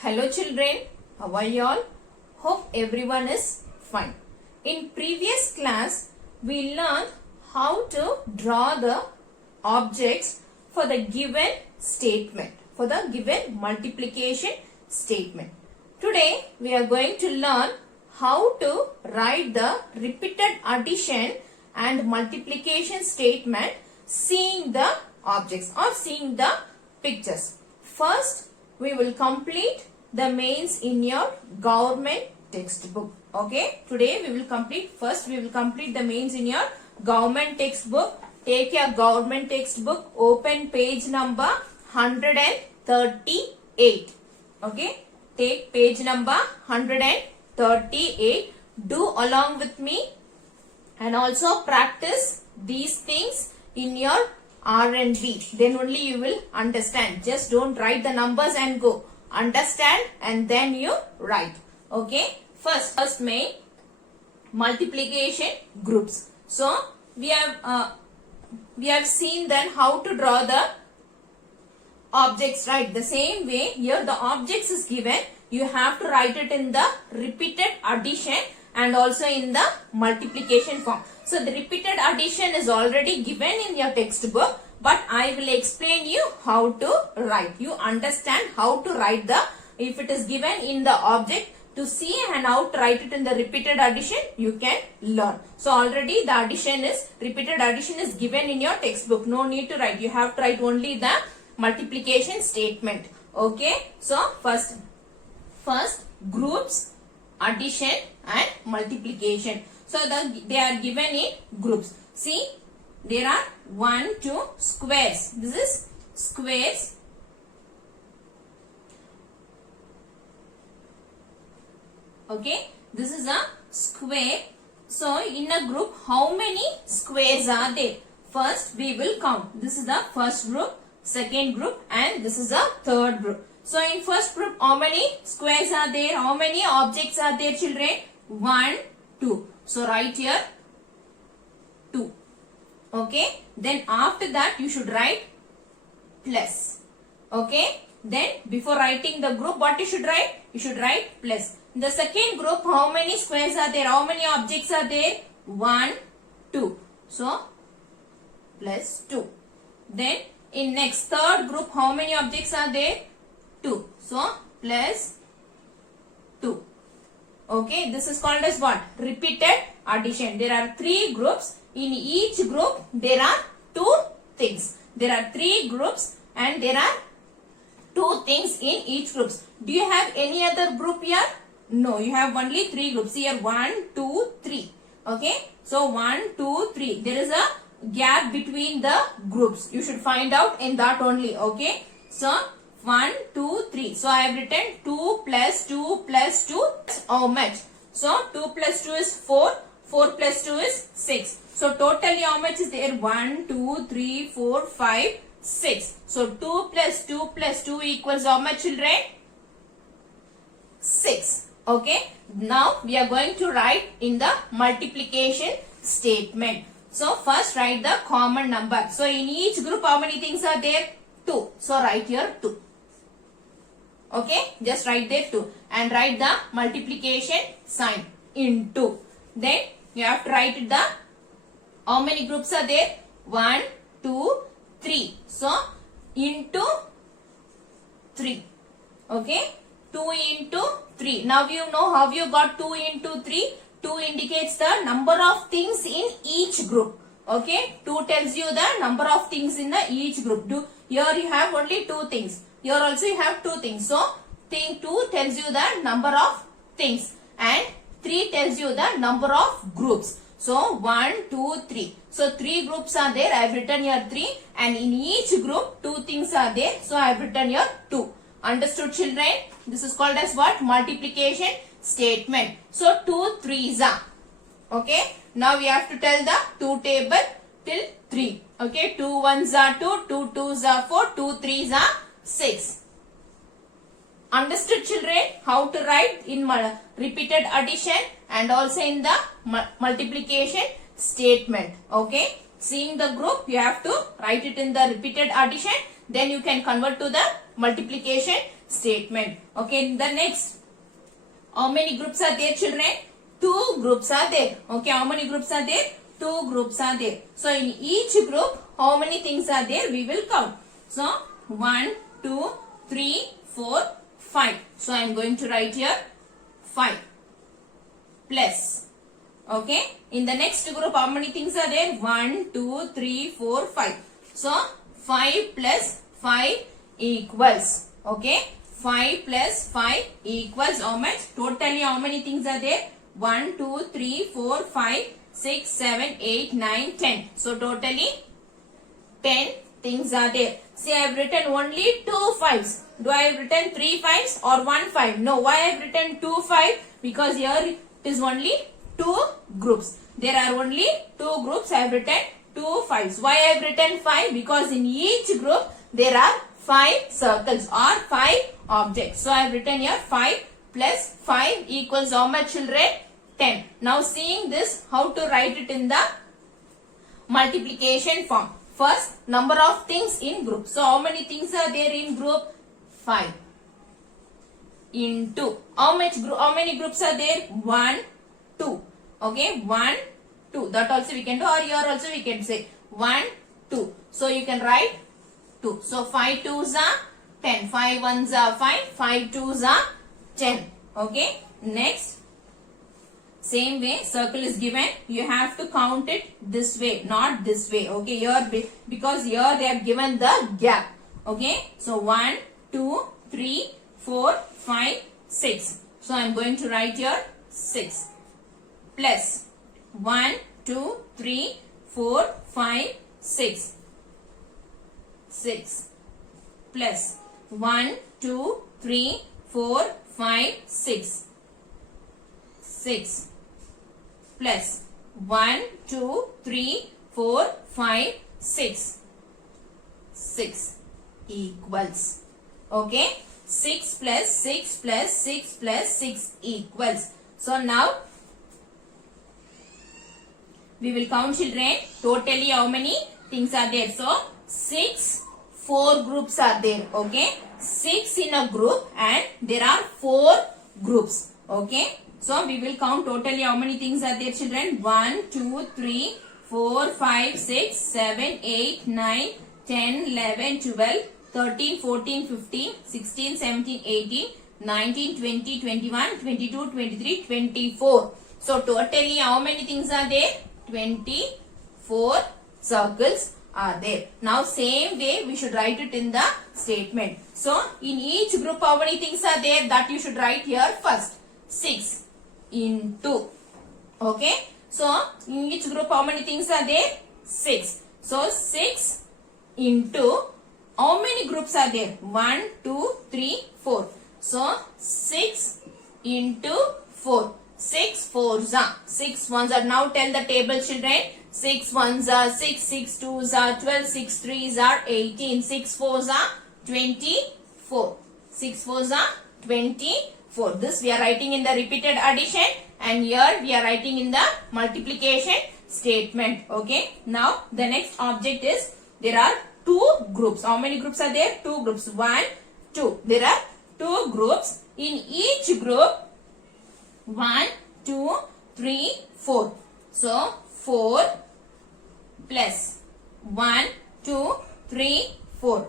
Hello children, how are you all? Hope everyone is fine. In previous class, we learned how to draw the objects for the given statement, for the given multiplication statement. Today, we are going to learn how to write the repeated addition and multiplication statement seeing the objects or seeing the pictures. First, we will complete the mains in your government textbook. Okay, today we will complete the mains in your government textbook. Take your government textbook, open page number 138. Okay, take page number 138. Do along with me and also practice these things in your R&B. Then only you will understand. Just don't write the numbers and go. Understand and then you write. Okay. First main multiplication groups. So we have seen then how to draw the objects, right? The same way here the objects is given. You have to write it in the repeated addition and also in the multiplication form. So the repeated addition is already given in your textbook, but I will explain you how to write. You understand how to write if it is given in the object, to see and how to write it in the repeated addition, you can learn. So already the repeated addition is given in your textbook. No need to write. You have to write only the multiplication statement. Okay. So first groups, addition and multiplication. So they are given in groups. See, there are 1, 2 squares. This is squares. Okay, this is a square. So in a group, how many squares are there? First we will count. This is the first group, second group, and this is the third group. So in first group, how many squares are there? How many objects are there, children? 1, 2. So write here 2. Okay. Then after that you should write plus. Okay. Then before writing the group, what you should write? You should write plus. In the second group, how many squares are there? How many objects are there? 1, 2. So plus 2. Then in next third group, how many objects are there? 2. So plus 2. Okay, this is called as what? Repeated addition. There are 3 groups. In each group, there are 2 things. There are 3 groups and there are 2 things in each group. Do you have any other group here? No, you have only 3 groups. Here 1, 2, 3. Okay, so 1, 2, 3. There is a gap between the groups. You should find out in that only. Okay, so 1, 2, 3. So I have written 2 plus 2 plus 2. How much? So 2 plus 2 is 4. 4 plus 2 is 6. So totally how much is there? 1, 2, 3, 4, 5, 6. So 2 plus 2 plus 2 equals how much, children? 6. Okay. Now we are going to write in the multiplication statement. So first write the common number. So in each group how many things are there? 2. So write here 2. Okay, just write there 2 and write the multiplication sign into. Then you have to write the how many groups are there? 1, 2, 3. So into 3. Okay, 2 into 3. Now you know how you got 2 into 3. 2 indicates the number of things in each group. Okay, 2 tells you the number of things in each group. Here you have only 2 things. Here also you have 2 things. So, thing 2 tells you the number of things and 3 tells you the number of groups. So, 1, 2, 3. So, 3 groups are there. I have written here 3 and in each group 2 things are there. So, I have written here 2. Understood, children? This is called as what? Multiplication statement. So, 2 3s are. Okay. Now, we have to tell the 2 table till 3. Okay. 2 1s are 2. 2 2s are 4. 2 3s are 6. Understood, children, how to write in repeated addition and also in the multiplication statement. Okay, seeing the group, you have to write it in the repeated addition. Then you can convert to the multiplication statement. Okay, the next. How many groups are there, children? 2 groups are there. Okay, how many groups are there? 2 groups are there. So, in each group, how many things are there? We will count. So, 1, 2, 3, 4, 5. So, I am going to write here 5 plus. Okay, in the next group, how many things are there? 1, 2, 3, 4, 5. So, 5 plus 5 equals. Okay, 5 plus 5 equals how much? Totally how many things are there? 1, 2, 3, 4, 5, 6, 7, 8, 9, 10. So, totally 10 things are there. See, I have written only 2 5s. Do I have written 3 5s or 1 5? No, why I have written 2 5? Because here it is only 2 groups. There are only 2 groups. I have written 2 5s. Why I have written 5? Because in each group there are 5 circles or 5 objects. So I have written here 5 plus 5 equals how much, children? 10. Now seeing this, how to write it in the multiplication form. First, number of things in group. So how many things are there in group? 5 into how many groups are there? 1, 2. Okay, 1, 2. That also we can do, or here also we can say 1, 2. So you can write 2. So 5 2s are 10. 5 1s are 5. 5 2s are 10. Okay. Next. Same way, circle is given. You have to count it this way, not this way. Okay. Here, because here they have given the gap. Okay. So 1, 2, 3, 4, 5, 6. So I am going to write here 6. Plus 1, 2, 3, 4, 5, 6. 6 plus 1, 2, 3, 4, 5, 6. 6 plus 1, 2, 3, 4, 5, 6. 6 equals. Okay. 6 plus 6 plus 6 plus 6 equals. So now we will count, children. Totally how many things are there? So 6, 4 groups are there. Okay. 6 in a group and there are 4 groups. Okay. So we will count totally how many things are there, children? 1, 2, 3, 4, 5, 6, 7, 8, 9, 10, 11, 12, 13, 14, 15, 16, 17, 18, 19, 20, 21, 22, 23, 24. So totally how many things are there? 24 circles are there. Now same way we should write it in the statement. So in each group how many things are there? That you should write here first. 6 into. Okay. So in each group how many things are there? 6. So 6 into how many groups are there? 1, 2, 3, 4. So 6 into 4. 6 4s are 6 1s are. Now tell the table, children. 6 1s are 6, 6 2s are 12, 6 3s are 18, 6 4s are 24. 6 4s are 24. This we are writing in the repeated addition and here we are writing in the multiplication statement. Okay. Now the next object is there are 2 groups. How many groups are there? 2 groups. 1, 2. There are 2 groups. In each group 1, 2, 3, 4. So 4 plus 1, 2, 3, 4.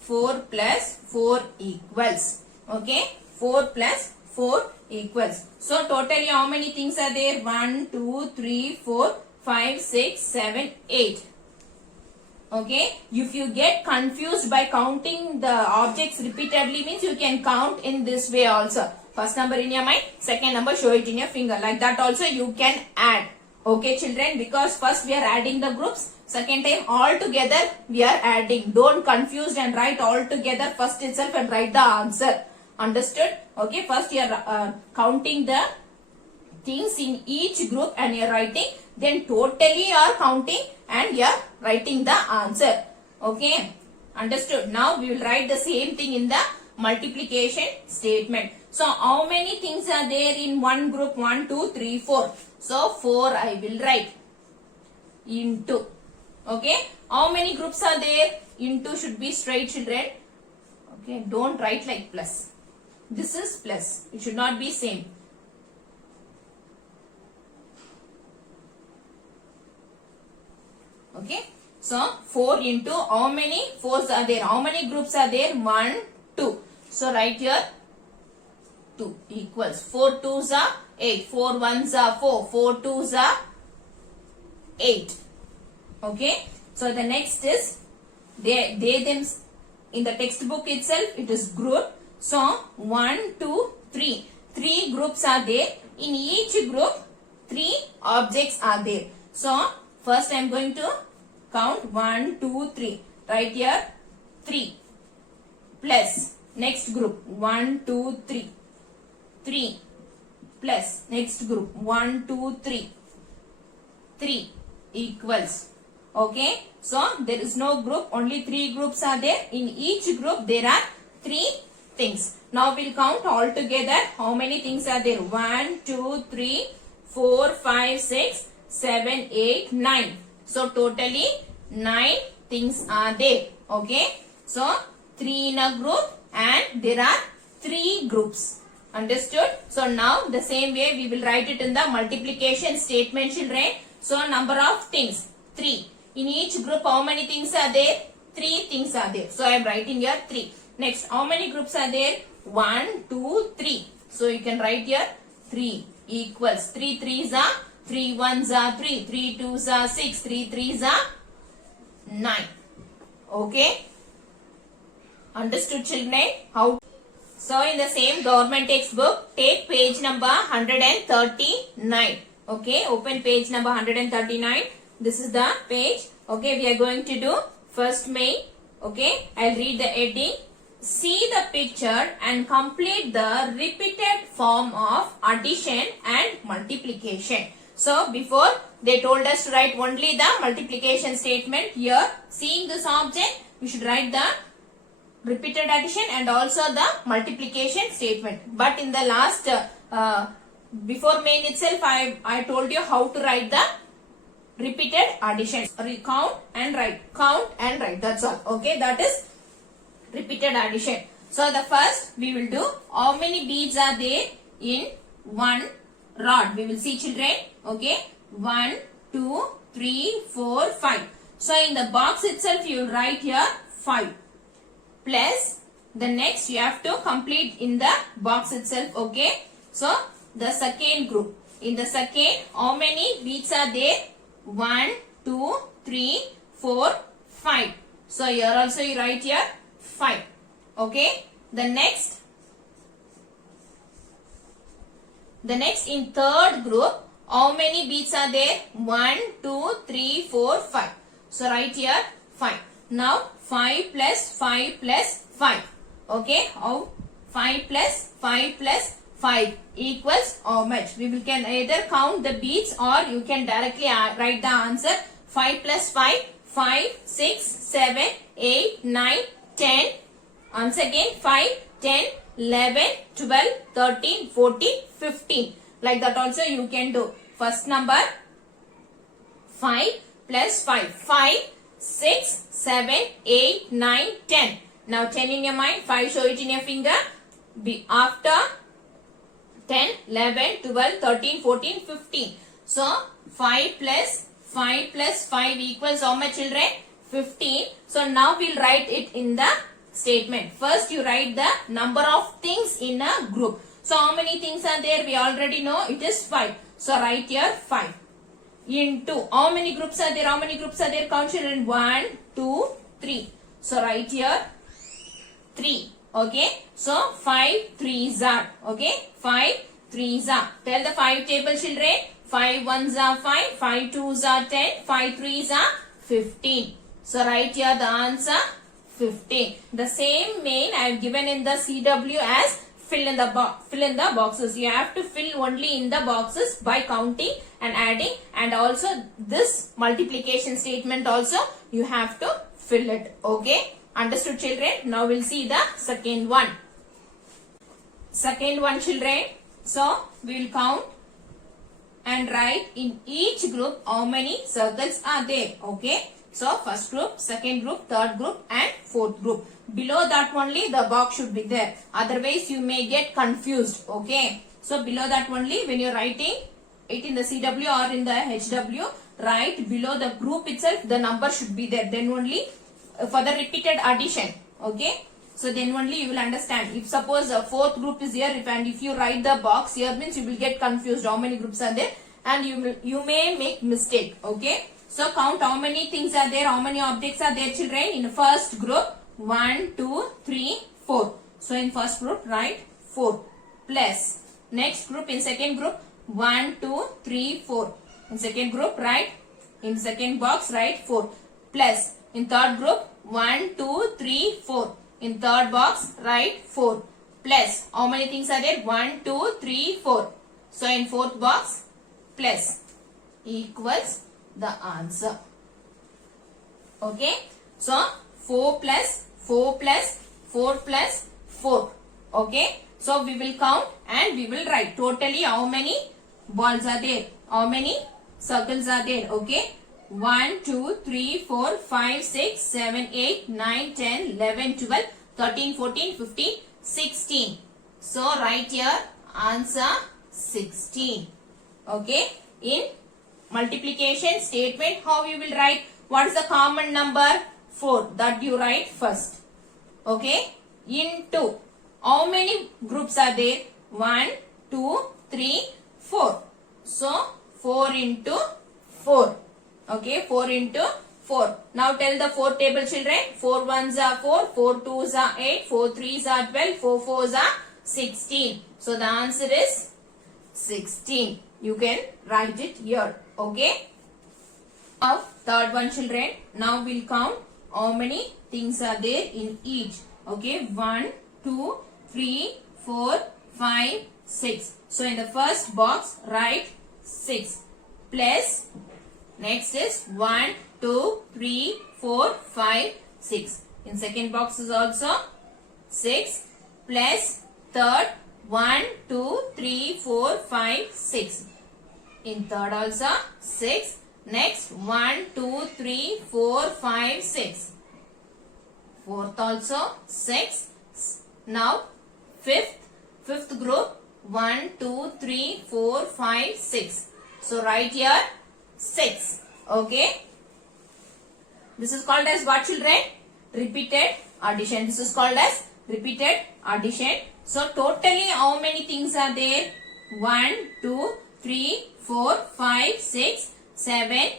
4 plus 4 equals. Okay. 4 plus 4 equals. So totally how many things are there? 1, 2, 3, 4, 5, 6, 7, 8. Okay. If you get confused by counting the objects repeatedly, means you can count in this way also. First number in your mind, second number show it in your finger. Like that also you can add. Okay, children, because first we are adding the groups, second time all together we are adding. Don't confuse and write all together first itself and write the answer. Understood? Okay, first you are counting the things in each group and you are writing. Then totally you are counting and you are writing the answer. Okay, understood? Now we will write the same thing in the multiplication statement. So how many things are there in one group? 1, 2, 3, 4. So 4 I will write into. Okay. How many groups are there? Into should be straight, children. Okay, don't write like plus. This is plus. It should not be same. Okay. So 4 into how many 4s are there? How many groups are there? 1, 2. So write here 2 equals 4 2s are 8. 4 1s are 4. 4 2s are 8. Okay. So the next is they them in the textbook itself it is group. So 1 2 3. 3 groups are there. In each group 3 objects are there. So first I am going to count 1 2 3. Write here 3 plus next group 1 2 3. 3 plus next group 1 2 3. 3 equals. Okay, so there is no group, only 3 groups are there. In each group there are 3 things. Now we'll count all together how many things are there. 1 2 3 4 5 6 7 8 9. So totally 9 things are there. Okay, so 3 in a group and there are 3 groups. Understood? So now the same way we will write it in the multiplication statement, children. So number of things 3. In each group how many things are there? 3 things are there. So I am writing here 3. Next, how many groups are there? 1 2 3. So you can write here 3 equals 3 3s are 3 1s are 3. 3 2s are 6. 3 3s are 9. Okay. Understood, children? How? So in the same government textbook, take page number 139. Okay, open page number 139. This is the page. Okay, we are going to do first main. Okay, I'll read the heading. See the picture and complete the repeated form of addition and multiplication. So before they told us to write only the multiplication statement. Here, seeing this object, we should write the repeated addition and also the multiplication statement. But in the last before main itself I told you how to write the repeated addition. Count and write. Count and write. That's all. Okay, that is repeated addition. So the first we will do how many beads are there in one rod. We will see, children. Okay, 1 2 3 4 5. So in the box itself you will write here 5. Plus the next you have to complete in the box itself. Okay, so the second group, in the second how many beads are there? 1 2 3 4 5. So here also you write here 5. Okay, the next in third group how many beads are there? 1 2 3 4 5. So write here 5. Now 5 plus 5 plus 5. Okay, how? 5 plus 5 plus 5 equals how much? We can either count the beads or you can directly write the answer. 5 plus 5, 5, 6, 7, 8, 9, 10. Once again 5, 10, 11, 12, 13, 14, 15. Like that also you can do. First number 5 plus 5. 5, 6, 7, 8, 9, 10. Now 10 in your mind, 5 show it in your finger. After 10, 11, 12, 13, 14, 15. So 5 plus 5 equals how much, children? 15. So now we'll write it in the statement. First you write the number of things in a group. So how many things are there? We already know it is 5. So write here 5. Into how many groups are there? How many groups are there? Count, children. 1, 2, 3. So write here 3. Okay. So 5 3s are. Okay. 5 3s are. Tell the 5 table, children. 5 1s are 5. 5 2s are 10. 5 3s are 15. So write here the answer 15. The same main I have given in the CW as fill in the boxes. You have to fill only in the boxes by counting and adding, and also this multiplication statement also you have to fill it. Okay, understood, children? Now we'll see the second one. Second one, children. So we will count and write in each group how many circles are there. Okay, so first group, second group, third group and fourth group. below that only the box should be there. Otherwise you may get confused. Okay. So below that only, when you're writing it in the CW or in the HW, write below the group itself, the number should be there. Then only for the repeated addition. Okay. So then only you will understand. If suppose the fourth group is here, and if you write the box here, means you will get confused how many groups are there, and you may make mistake. Okay. So count how many things are there, how many objects are there, children. In the first group, 1, 2, 3, 4. So in first group, write 4 plus. Next group, in second group, 1, 2, 3, 4. In second group, write, in second box, write 4 plus. In third group, 1, 2, 3, 4. In third box, write 4 plus. How many things are there? 1, 2, 3, 4. So in fourth box, plus equals the answer. Okay. So 4 plus 4 plus 4 plus 4. Okay. So we will count and we will write totally how many balls are there, how many circles are there. Okay. 1, 2, 3, 4, 5, 6, 7, 8, 9, 10, 11, 12, 13, 14, 15, 16. So write here answer 16. Okay. In multiplication statement, how you will write? What is the common number? 4. That you write first. Okay. Into. How many groups are there? 1, 2, 3, 4. So 4 into 4. Okay, 4 into 4. Now tell the 4 table, children. 4 ones are 4, 4 twos are 8, 4 threes are 12, 4 fours are 16. So the answer is 16. You can write it here. Okay. Now third one, children. Now we'll count how many things are there in each. Okay, 1, 2, 3, 4, 5, 6. So in the first box, write 6 plus. Next is 1, 2, 3, 4, 5, 6. In second box is also 6 plus third 1, 2, 3, 4, 5, 6. In third also 6. Next 1, 2, 3, 4, 5, 6. Fourth also 6. Now fifth group 1, 2, 3, 4, 5, 6. So write here 6. Okay. This is called as what, children? Repeated addition. This is called as repeated addition. So totally how many things are there? 1, 2, 3, 4, 5, 6, 7,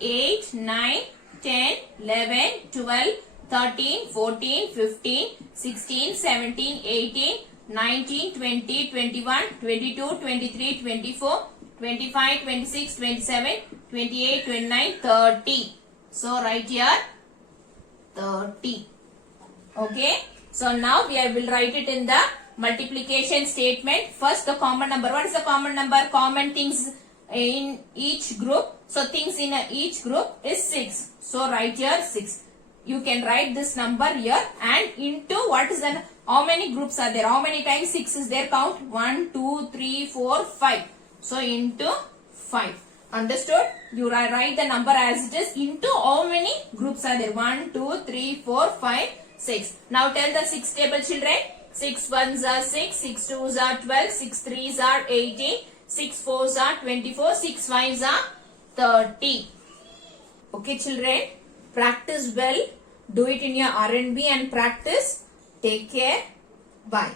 8, 9, 10, 11, 12, 13, 14, 15, 16, 17, 18, 19, 20, 21, 22, 23, 24, 25, 26, 27, 28, 29, 30. So write here 30. Okay. So now we will write it in the multiplication statement. First the common number. What is the common number? Common things in each group. So things in each group is 6. So write here 6. You can write this number here and into what is the, how many groups are there? How many times 6 is there? Count 1, 2, 3, 4, 5. So into 5. Understood? You write the number as it is into how many groups are there? 1, 2, 3, 4, 5, 6. Now tell the 6 table, children. 6 ones are 6, 6 twos are 12, 6 threes are 18, 6 fours are 24, 6 fives are 30. Okay, children. Practice well. Do it in your R&B and practice. Take care. Bye.